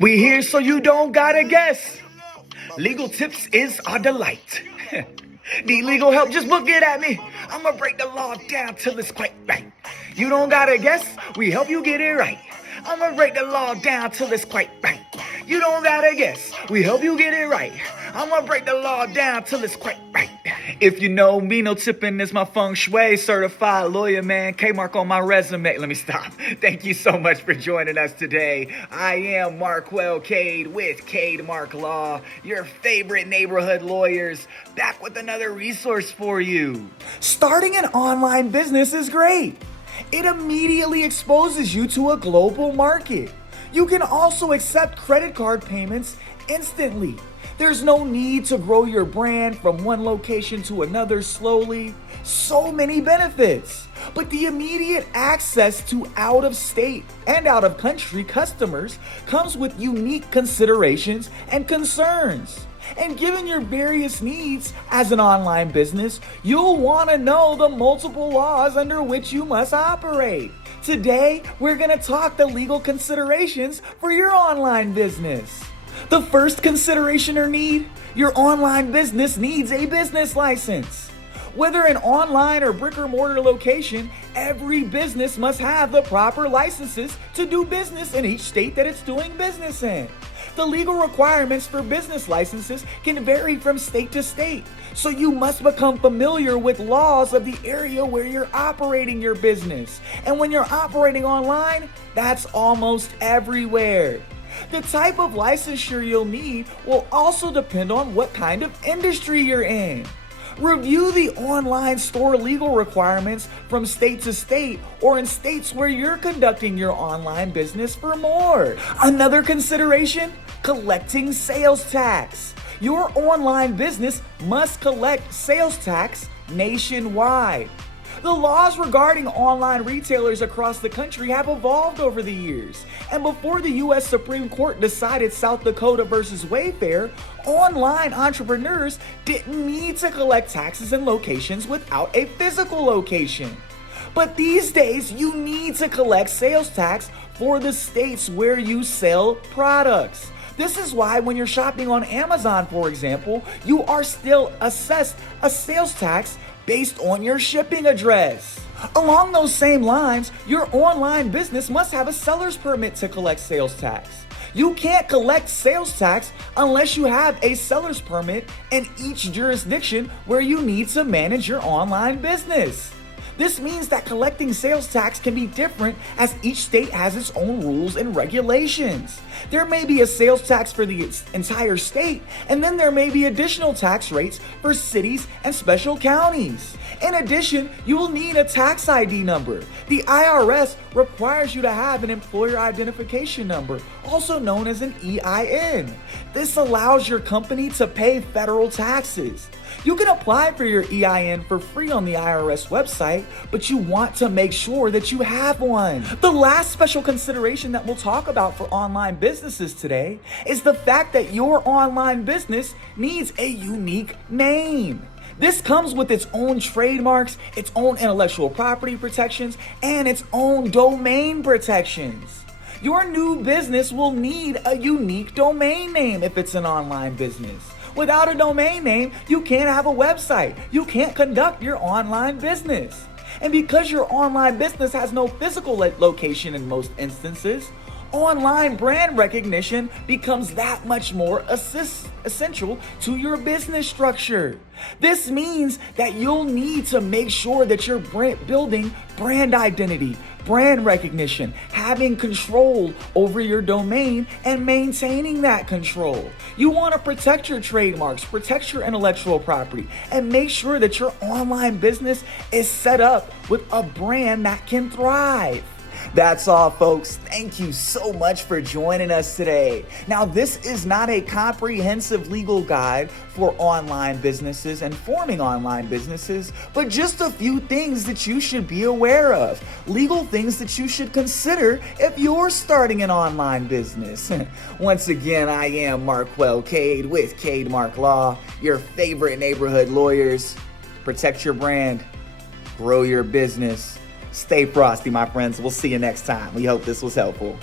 We here so you don't gotta guess. Legal tips is our delight. Need legal help? Just look it at me. I'ma break the law down till it's quite right. You don't gotta guess, we help you get it right. I'ma break the law down till it's quite right. You don't gotta guess, we help you get it right. I'ma break the law down till it's quite right. If you know me, no tipping is my feng shui. Certified lawyer, man. K-Mark on my resume. Let me stop. Thank you so much for joining us today. I am Marquel Cade with Cade Mark Law, your favorite neighborhood lawyers, back with another resource for you. Starting an online business is great. It immediately exposes you to a global market. You can also accept credit card payments instantly. There's no need to grow your brand from one location to another slowly. So many benefits. But the immediate access to out-of-state and out-of-country customers comes with unique considerations and concerns. And given your various needs as an online business, you'll want to know the multiple laws under which you must operate. Today, we're going to talk the legal considerations for your online business. The first consideration or need, your online business needs a business license. Whether an online or brick-and-mortar location, every business must have the proper licenses to do business in each state that it's doing business in. The legal requirements for business licenses can vary from state to state, so you must become familiar with laws of the area where you're operating your business. And when you're operating online, that's almost everywhere. The type of licensure you'll need will also depend on what kind of industry you're in. Review the online store legal requirements from state to state or in states where you're conducting your online business for more. Another consideration, collecting sales tax. Your online business must collect sales tax nationwide. The laws regarding online retailers across the country have evolved over the years. And before the U.S. Supreme Court decided South Dakota versus Wayfair, online entrepreneurs didn't need to collect taxes in locations without a physical location. But these days, you need to collect sales tax for the states where you sell products. This is why when you're shopping on Amazon, for example, you are still assessed a sales tax based on your shipping address. Along those same lines, your online business must have a seller's permit to collect sales tax. You can't collect sales tax unless you have a seller's permit in each jurisdiction where you need to manage your online business. This means that collecting sales tax can be different as each state has its own rules and regulations. There may be a sales tax for the entire state, and then there may be additional tax rates for cities and special counties. In addition, you will need a tax ID number. The IRS requires you to have an employer identification number, also known as an EIN. This allows your company to pay federal taxes. You can apply for your EIN for free on the IRS website, but you want to make sure that you have one. The last special consideration that we'll talk about for online businesses today is the fact that your online business needs a unique name. This comes with its own trademarks, its own intellectual property protections, and its own domain protections. Your new business will need a unique domain name if it's an online business. Without a domain name, you can't have a website. You can't conduct your online business. And because your online business has no physical location in most instances, online brand recognition becomes that much more essential to your business structure. This means that you'll need to make sure that you're building brand identity, brand recognition, having control over your domain and maintaining that control. You want to protect your trademarks, protect your intellectual property, and make sure that your online business is set up with a brand that can thrive. That's all, folks. Thank you so much for joining us today. Now, this is not a comprehensive legal guide for online businesses and forming online businesses, but just a few things that you should be aware of. Legal things that you should consider if you're starting an online business. Once again, I am Marquel Cade with Cade Mark Law, your favorite neighborhood lawyers. Protect your brand, grow your business. Stay frosty, my friends. We'll see you next time. We hope this was helpful.